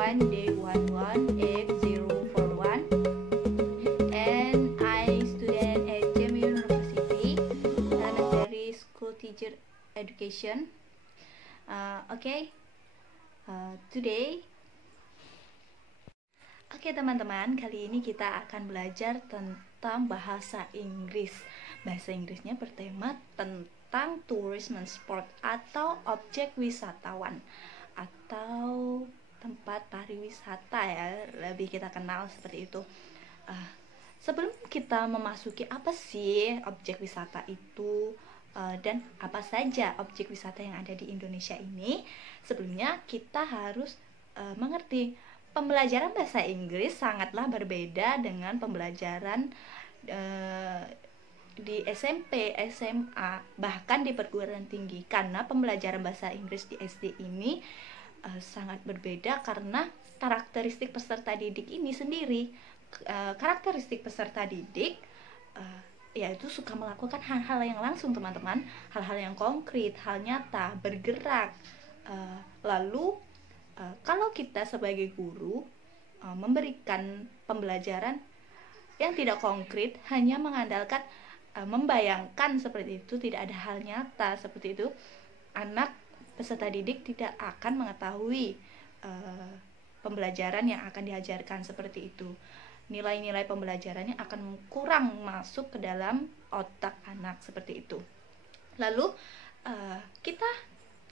everyone, day 11F041, and I student at JAM University, Elementary School Teacher Education. Today, teman-teman, kali ini kita akan belajar tentang bahasa Inggris. Bahasa Inggrisnya bertema tentang tourism sport atau objek wisatawan atau tempat pariwisata, ya, lebih kita kenal seperti itu. Sebelum kita memasuki apa sih objek wisata itu dan apa saja objek wisata yang ada di Indonesia ini, sebelumnya kita harus mengerti pembelajaran bahasa Inggris sangatlah berbeda dengan pembelajaran di SMP, SMA, bahkan di perguruan tinggi, karena pembelajaran bahasa Inggris di SD ini sangat berbeda karena karakteristik peserta didik ini sendiri. Karakteristik peserta didik yaitu suka melakukan hal-hal yang langsung, teman-teman, hal-hal yang konkret, hal nyata, bergerak. Lalu kalau kita sebagai guru memberikan pembelajaran yang tidak konkret, hanya mengandalkan membayangkan seperti itu, tidak ada hal nyata seperti itu, anak peserta didik tidak akan mengetahui pembelajaran yang akan diajarkan seperti itu. Nilai-nilai pembelajarannya akan kurang masuk ke dalam otak anak seperti itu. Lalu kita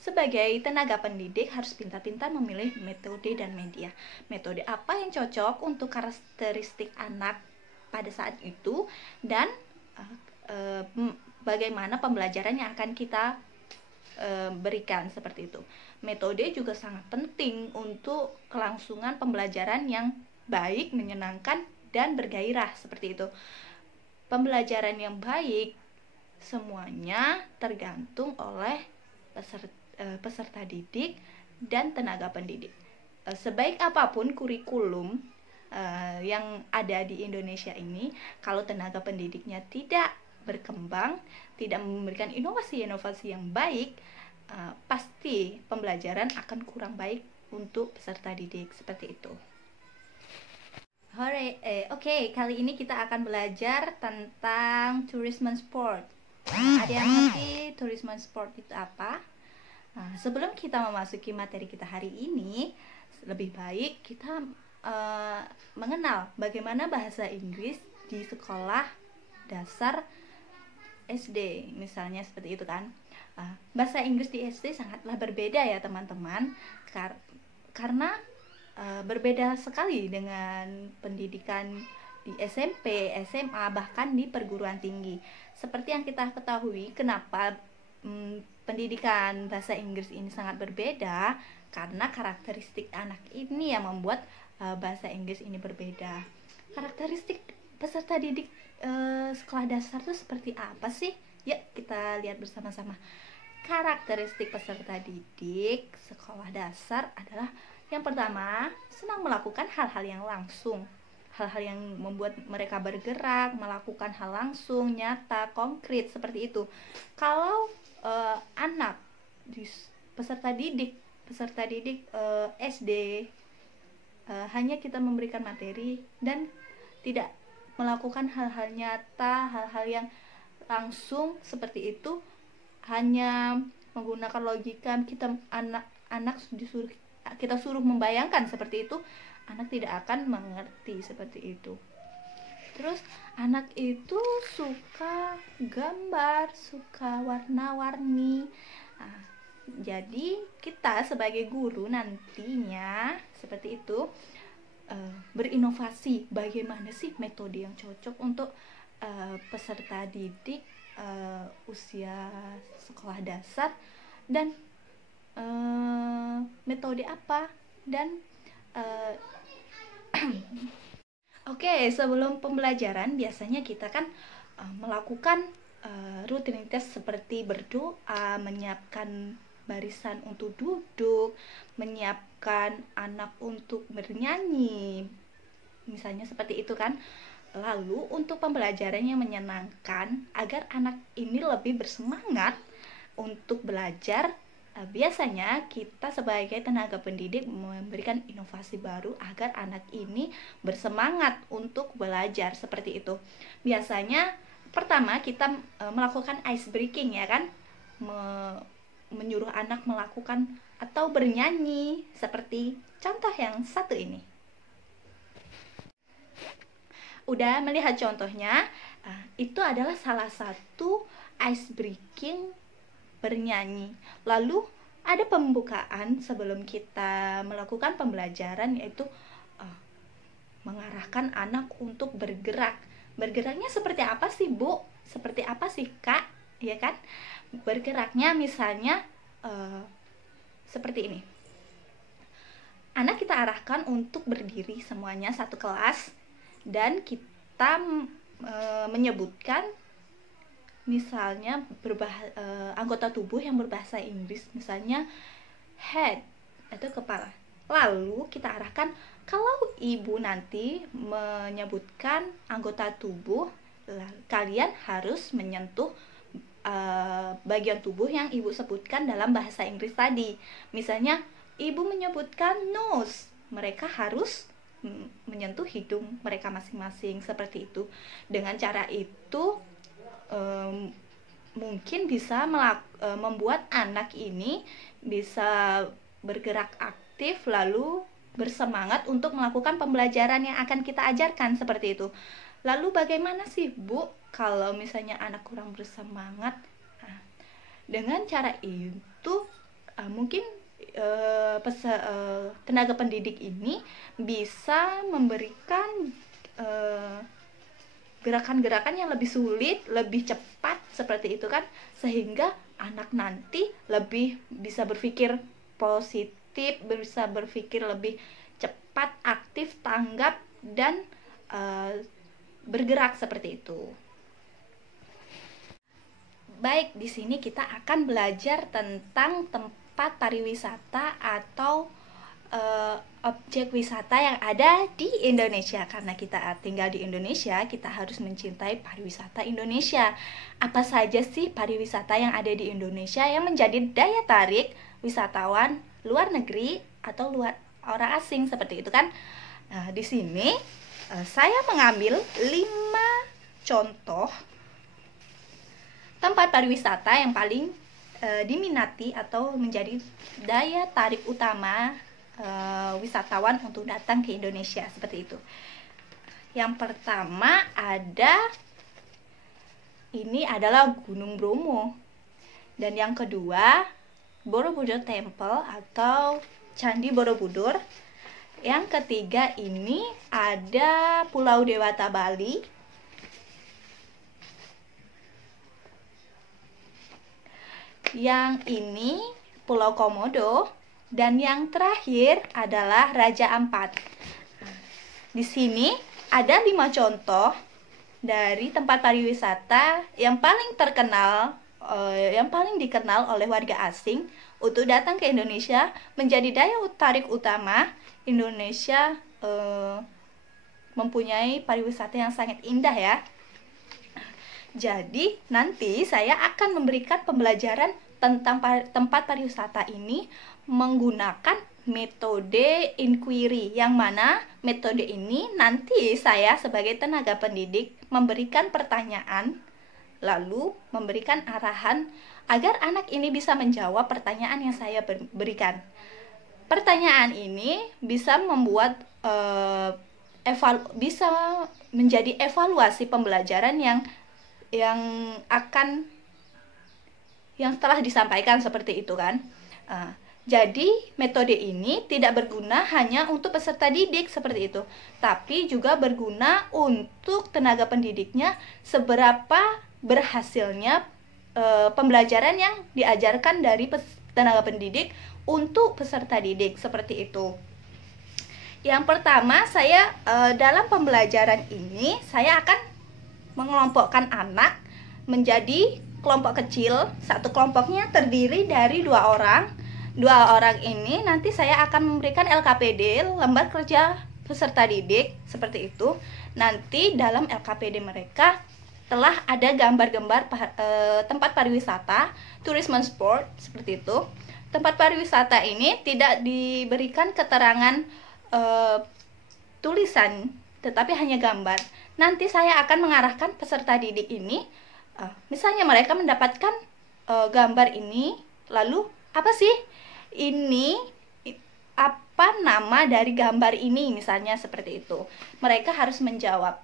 sebagai tenaga pendidik harus pintar-pintar memilih metode dan media. Metode apa yang cocok untuk karakteristik anak pada saat itu, dan bagaimana pembelajaran yang akan kita berikan seperti itu. Metode juga sangat penting untuk kelangsungan pembelajaran yang baik, menyenangkan, dan bergairah seperti itu. Pembelajaran yang baik semuanya tergantung oleh peserta didik dan tenaga pendidik. Sebaik apapun kurikulum yang ada di Indonesia ini, kalau tenaga pendidiknya tidak berkembang, tidak memberikan inovasi-inovasi yang baik, pasti pembelajaran akan kurang baik untuk peserta didik seperti itu. Oke, kali ini kita akan belajar tentang tourism sport. Ada yang ngerti tourism sport itu apa? Sebelum kita memasuki materi kita hari ini, lebih baik kita mengenal bagaimana bahasa Inggris di sekolah dasar SD, misalnya seperti itu kan. Bahasa Inggris di SD sangatlah berbeda ya teman-teman, karena berbeda sekali dengan pendidikan di SMP, SMA, bahkan di perguruan tinggi. Seperti yang kita ketahui, kenapa pendidikan bahasa Inggris ini sangat berbeda, karena karakteristik anak ini yang membuat bahasa Inggris ini berbeda. Karakteristik peserta didik sekolah dasar itu seperti apa sih? Ya, kita lihat bersama-sama. Karakteristik peserta didik sekolah dasar adalah yang pertama, senang melakukan hal-hal yang langsung, hal-hal yang membuat mereka bergerak, melakukan hal langsung, nyata, konkret seperti itu. Kalau anak peserta didik SD hanya kita memberikan materi dan tidak melakukan hal-hal nyata, hal-hal yang langsung seperti itu, hanya menggunakan logika, kita suruh membayangkan seperti itu, anak tidak akan mengerti seperti itu. Terus anak itu suka gambar, suka warna-warni. Jadi kita sebagai guru nantinya seperti itu berinovasi bagaimana sih metode yang cocok untuk peserta didik usia sekolah dasar, dan metode apa, dan Oke, sebelum pembelajaran biasanya kita kan melakukan rutinitas seperti berdoa, menyiapkan barisan untuk duduk, menyiapkan anak untuk bernyanyi, misalnya seperti itu kan. Lalu untuk pembelajaran yang menyenangkan, agar anak ini lebih bersemangat untuk belajar, Biasanya kita sebagai tenaga pendidik memberikan inovasi baru agar anak ini bersemangat untuk belajar seperti itu. Biasanya pertama kita melakukan ice breaking, ya kan, menyuruh anak melakukan atau bernyanyi seperti contoh yang satu ini. Udah melihat contohnya, itu adalah salah satu ice breaking bernyanyi. Lalu ada pembukaan sebelum kita melakukan pembelajaran, yaitu mengarahkan anak untuk bergerak. Bergeraknya seperti apa sih, Bu? Seperti apa sih, Kak? Ya kan? Bergeraknya misalnya seperti ini. Anak kita arahkan untuk berdiri semuanya satu kelas, dan kita menyebutkan misalnya anggota tubuh yang berbahasa Inggris, misalnya head atau kepala. Lalu kita arahkan, kalau ibu nanti menyebutkan anggota tubuh, kalian harus menyentuh bagian tubuh yang ibu sebutkan dalam bahasa Inggris tadi. Misalnya ibu menyebutkan nose, mereka harus menyentuh hidung mereka masing-masing seperti itu. Dengan cara itu mungkin bisa membuat anak ini bisa bergerak aktif, lalu bersemangat untuk melakukan pembelajaran yang akan kita ajarkan seperti itu. Lalu bagaimana sih, Bu, kalau misalnya anak kurang bersemangat? Dengan cara itu mungkin tenaga pendidik ini bisa memberikan gerakan-gerakan yang lebih sulit, lebih cepat seperti itu kan, sehingga anak nanti lebih bisa berpikir positif, bisa berpikir lebih cepat, aktif, tanggap, dan bergerak seperti itu. Baik, di sini kita akan belajar tentang tempat pariwisata atau objek wisata yang ada di Indonesia. Karena kita tinggal di Indonesia, kita harus mencintai pariwisata Indonesia. Apa saja sih pariwisata yang ada di Indonesia yang menjadi daya tarik wisatawan luar negeri atau orang asing seperti itu kan? Nah, di sini saya mengambil 5 contoh tempat pariwisata yang paling diminati atau menjadi daya tarik utama wisatawan untuk datang ke Indonesia seperti itu. Yang pertama ini adalah Gunung Bromo, dan yang kedua Borobudur Temple atau Candi Borobudur. Yang ketiga ini ada Pulau Dewata Bali. Yang ini Pulau Komodo. Dan yang terakhir adalah Raja Ampat. Di sini ada 5 contoh dari tempat pariwisata yang paling terkenal, yang paling dikenal oleh warga asing untuk datang ke Indonesia, menjadi daya tarik utama Indonesia mempunyai pariwisata yang sangat indah ya. Jadi nanti saya akan memberikan pembelajaran tentang tempat pariwisata ini menggunakan metode inquiry, yang mana metode ini nanti saya sebagai tenaga pendidik memberikan pertanyaan, lalu memberikan arahan agar anak ini bisa menjawab pertanyaan yang saya berikan. Pertanyaan ini bisa membuat bisa menjadi evaluasi pembelajaran yang telah disampaikan seperti itu kan. Jadi metode ini tidak berguna hanya untuk peserta didik seperti itu, tapi juga berguna untuk tenaga pendidiknya seberapa berhasilnya pembelajaran yang diajarkan dari tenaga pendidik untuk peserta didik seperti itu. Yang pertama, saya dalam pembelajaran ini saya akan mengelompokkan anak menjadi kelompok kecil. Satu kelompoknya terdiri dari 2 orang. 2 orang ini nanti saya akan memberikan LKPD, lembar kerja peserta didik, seperti itu. Nanti dalam LKPD mereka telah ada gambar-gambar tempat pariwisata, tourism sport, seperti itu. tempat pariwisata ini tidak diberikan keterangan tulisan, tetapi hanya gambar. Nanti saya akan mengarahkan peserta didik ini, misalnya mereka mendapatkan gambar ini, lalu apa sih ini, apa nama dari gambar ini, misalnya seperti itu. Mereka harus menjawab.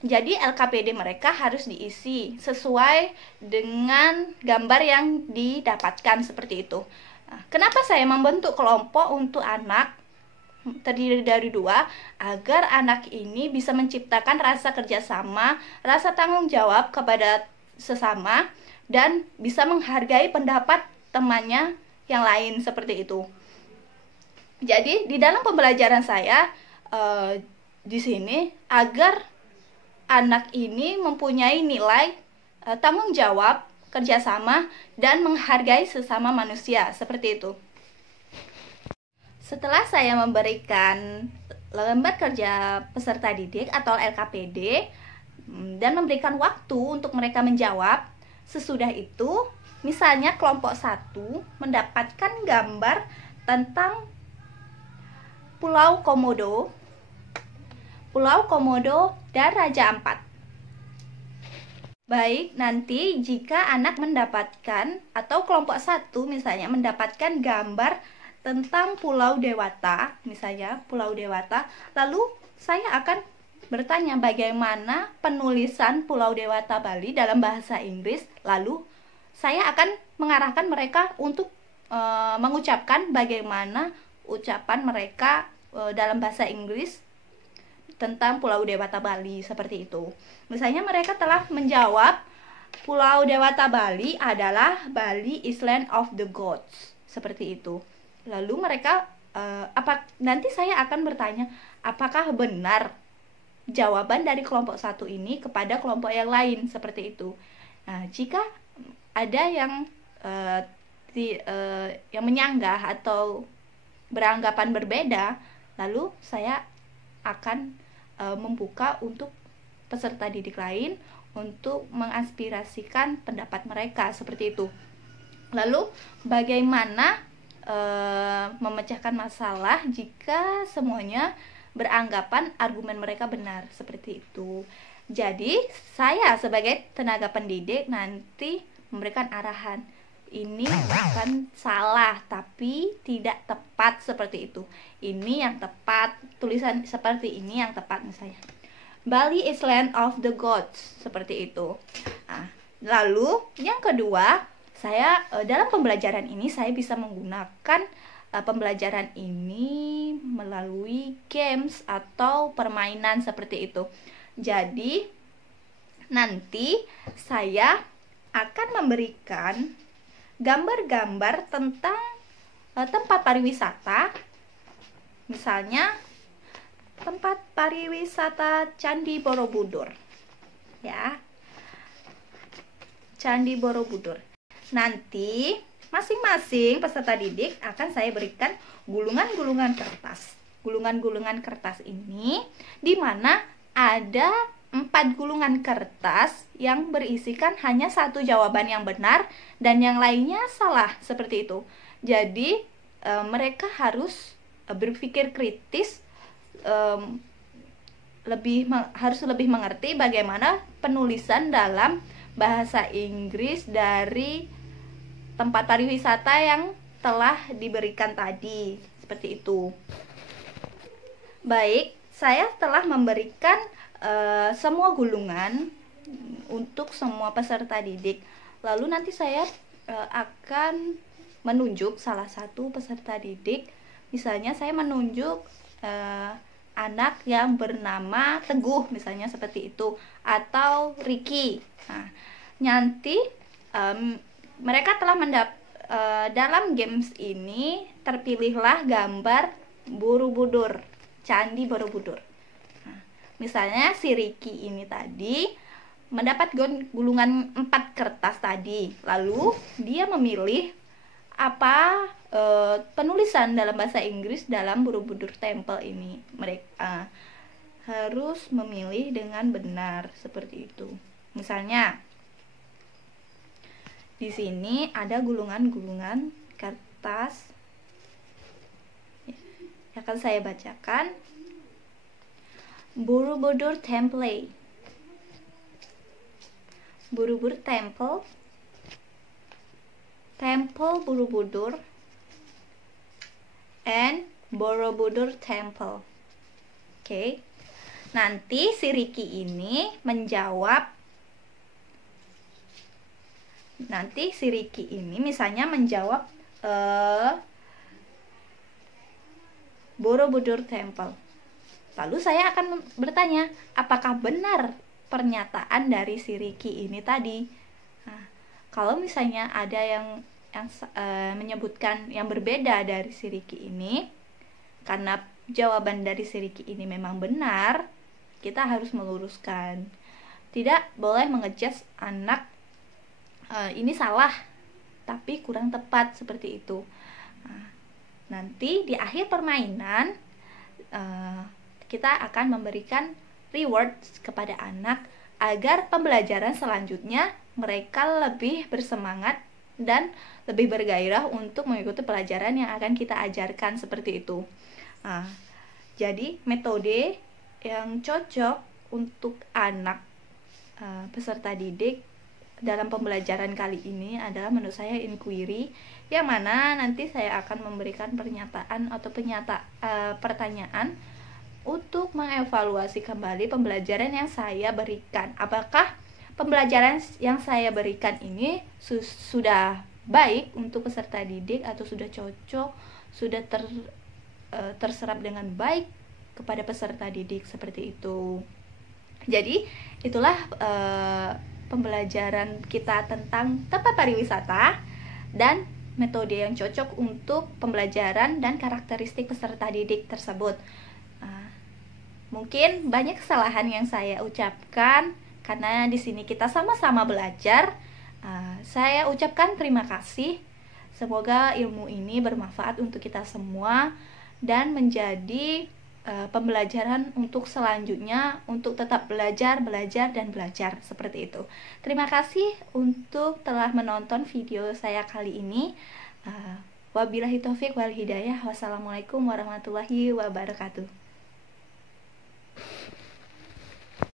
Jadi LKPD mereka harus diisi sesuai dengan gambar yang didapatkan seperti itu. Kenapa saya membentuk kelompok untuk anak terdiri dari 2, agar anak ini bisa menciptakan rasa kerjasama, rasa tanggung jawab kepada sesama, dan bisa menghargai pendapat temannya yang lain seperti itu. Jadi di dalam pembelajaran saya di sini agar anak ini mempunyai nilai tanggung jawab, kerjasama, dan menghargai sesama manusia seperti itu. Setelah saya memberikan lembar kerja peserta didik atau LKPD dan memberikan waktu untuk mereka menjawab, sesudah itu misalnya kelompok 1 mendapatkan gambar tentang Pulau Komodo dan Raja Ampat. Baik, nanti jika anak mendapatkan atau kelompok 1 misalnya mendapatkan gambar tentang Pulau Dewata, misalnya Pulau Dewata, lalu saya akan bertanya bagaimana penulisan Pulau Dewata Bali dalam bahasa Inggris, lalu saya akan mengarahkan mereka untuk mengucapkan bagaimana ucapan mereka dalam bahasa Inggris tentang Pulau Dewata Bali seperti itu. Misalnya mereka telah menjawab Pulau Dewata Bali adalah Bali Island of the Gods seperti itu. Lalu mereka nanti saya akan bertanya apakah benar jawaban dari kelompok 1 ini kepada kelompok yang lain seperti itu. Nah, jika ada yang menyanggah atau beranggapan berbeda, lalu saya akan membuka untuk peserta didik lain untuk mengaspirasikan pendapat mereka seperti itu. Lalu bagaimana memecahkan masalah jika semuanya beranggapan argumen mereka benar seperti itu. Jadi saya sebagai tenaga pendidik nanti memberikan arahan, ini bukan salah tapi tidak tepat seperti itu. Ini yang tepat, tulisan seperti ini yang tepat, misalnya Bali Island of the Gods seperti itu. Nah, lalu yang kedua, saya dalam pembelajaran ini saya bisa menggunakan pembelajaran ini melalui games atau permainan seperti itu. Jadi nanti saya akan memberikan gambar-gambar tentang tempat pariwisata, misalnya tempat pariwisata Candi Borobudur, ya, Candi Borobudur. Nanti masing-masing peserta didik akan saya berikan gulungan-gulungan kertas. Gulungan-gulungan kertas ini di mana ada 4 gulungan kertas yang berisikan hanya 1 jawaban yang benar dan yang lainnya salah seperti itu. Jadi mereka harus berpikir kritis, harus lebih mengerti bagaimana penulisan dalam bahasa Inggris dari tempat pariwisata yang telah diberikan tadi seperti itu. Baik, saya telah memberikan semua gulungan untuk semua peserta didik. Lalu nanti saya akan menunjuk salah satu peserta didik. Misalnya saya menunjuk anak yang bernama Teguh, misalnya seperti itu, atau Ricky. Nah, nanti mereka telah dalam games ini terpilihlah gambar Borobudur, Candi Borobudur. Misalnya si Ricky ini tadi mendapat gulungan 4 kertas tadi, lalu dia memilih apa penulisan dalam bahasa Inggris dalam Borobudur Temple ini. Mereka harus memilih dengan benar seperti itu. Misalnya di sini ada gulungan-gulungan atas. Akan saya bacakan. Borobudur Temple. Borobudur Temple. Temple Borobudur and Borobudur Temple. Oke. Nanti si Ricky ini menjawab. Nanti si Ricky ini misalnya menjawab Borobudur Temple. Lalu saya akan bertanya, apakah benar pernyataan dari si Ricky ini tadi? Nah, kalau misalnya ada yang menyebutkan yang berbeda dari si Ricky ini, karena jawaban dari si Ricky ini memang benar, kita harus meluruskan. Tidak boleh mengejudge anak ini salah, tapi kurang tepat seperti itu. Nanti di akhir permainan kita akan memberikan reward kepada anak agar pembelajaran selanjutnya mereka lebih bersemangat dan lebih bergairah untuk mengikuti pelajaran yang akan kita ajarkan seperti itu. Jadi metode yang cocok untuk anak peserta didik dalam pembelajaran kali ini adalah menurut saya inquiry, yang mana nanti saya akan memberikan pernyataan atau pertanyaan untuk mengevaluasi kembali pembelajaran yang saya berikan. Apakah pembelajaran yang saya berikan ini sudah baik untuk peserta didik atau sudah cocok, sudah terserap dengan baik kepada peserta didik seperti itu. Jadi itulah pembelajaran kita tentang tempat pariwisata dan metode yang cocok untuk pembelajaran dan karakteristik peserta didik tersebut. Mungkin banyak kesalahan yang saya ucapkan karena di sini kita sama-sama belajar. Saya ucapkan terima kasih. Semoga ilmu ini bermanfaat untuk kita semua dan menjadi pembelajaran untuk selanjutnya, untuk tetap belajar seperti itu. Terima kasih untuk telah menonton video saya kali ini. Wabillahi taufik wal hidayah. Wassalamualaikum warahmatullahi wabarakatuh.